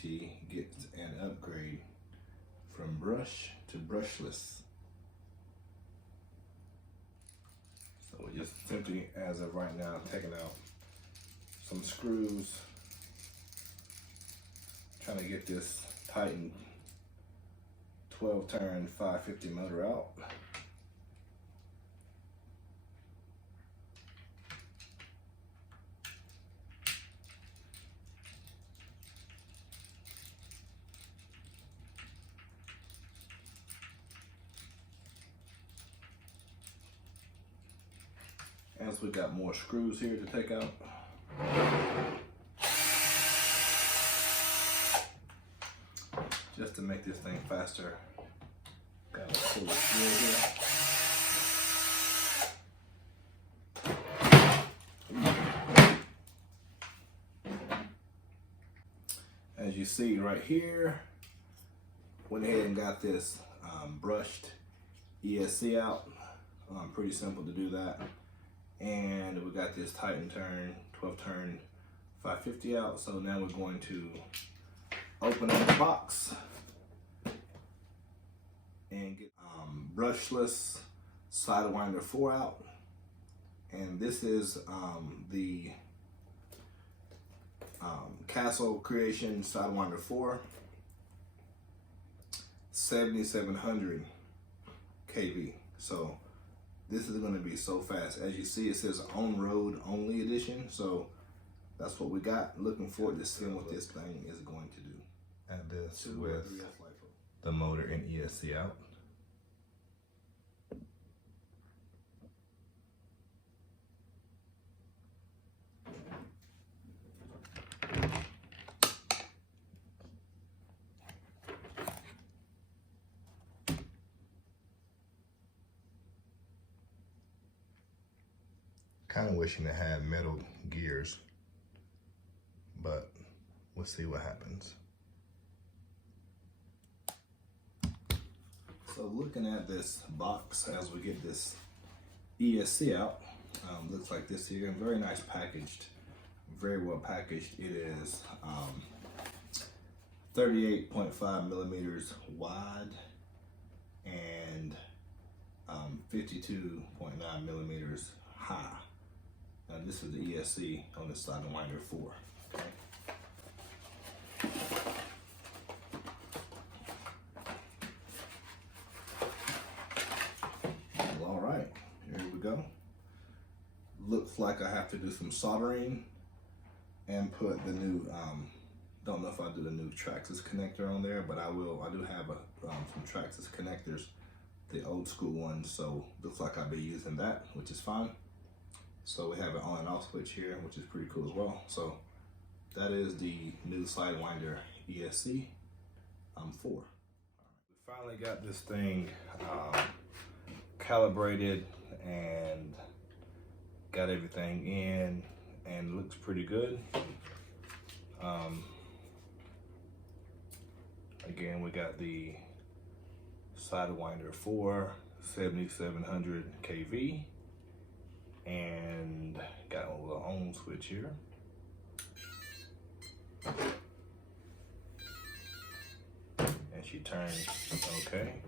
PT gets an upgrade from brush to brushless. So we're just simply, as of right now, taking out some screws, trying to get this Titan 12-turn 550 motor out. As we got more screws here to take out. Just to make this thing faster, got a pull the screw here. As you see right here, went ahead and got this brushed ESC out. Pretty simple to do that. And we got this Titan 12-turn 550 out. So now we're going to open up the box and get brushless SIDEWINDER 4 out. And this is the Castle Creation SIDEWINDER 4 7700 kV. So this is going to be so fast. As you see, it says on-road only edition. So that's what we got. Looking forward to seeing what this thing is going to do. Add this with the motor and ESC out. Kind of wishing it had metal gears, but we'll see what happens. So looking at this box as we get this ESC out, looks like this here. Very nice packaged, very well packaged. It is 38.5 millimeters wide and 52.9 millimeters high. Now this is the ESC on the SIDEWINDER 4. Okay. Well, all right, here we go. Looks like I have to do some soldering and put the new, don't know if I'll do the new Traxxas connector on there, but I will. I do have some Traxxas connectors, the old school ones, so looks like I'll be using that, which is fine. So we have an on and off switch here, which is pretty cool as well. So that is the new SIDEWINDER ESC 4. We finally got this thing calibrated and got everything in, and looks pretty good. Again, we got the SIDEWINDER 4 7700 kV. And got a little on switch here. And she turns okay.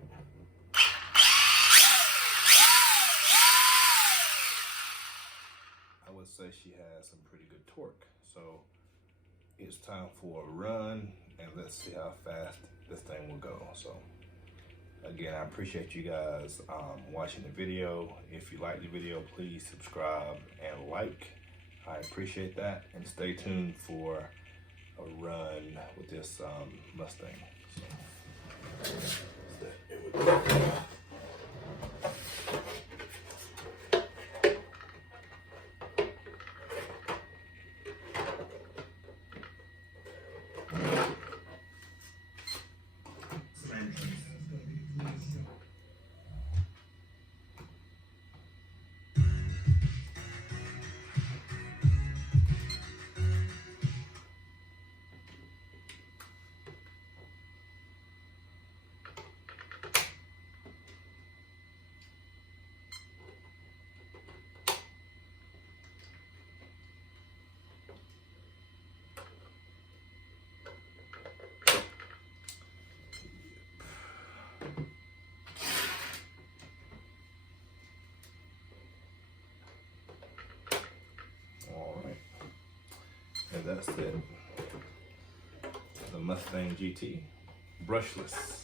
I would say she has some pretty good torque. So it's time for a run, and let's see how fast this thing will go. So again, I appreciate you guys watching the video. If you like the video, please subscribe and like. I appreciate that. And stay tuned for a run with this Mustang. So, here we go. And that's it. The Mustang GT, brushless.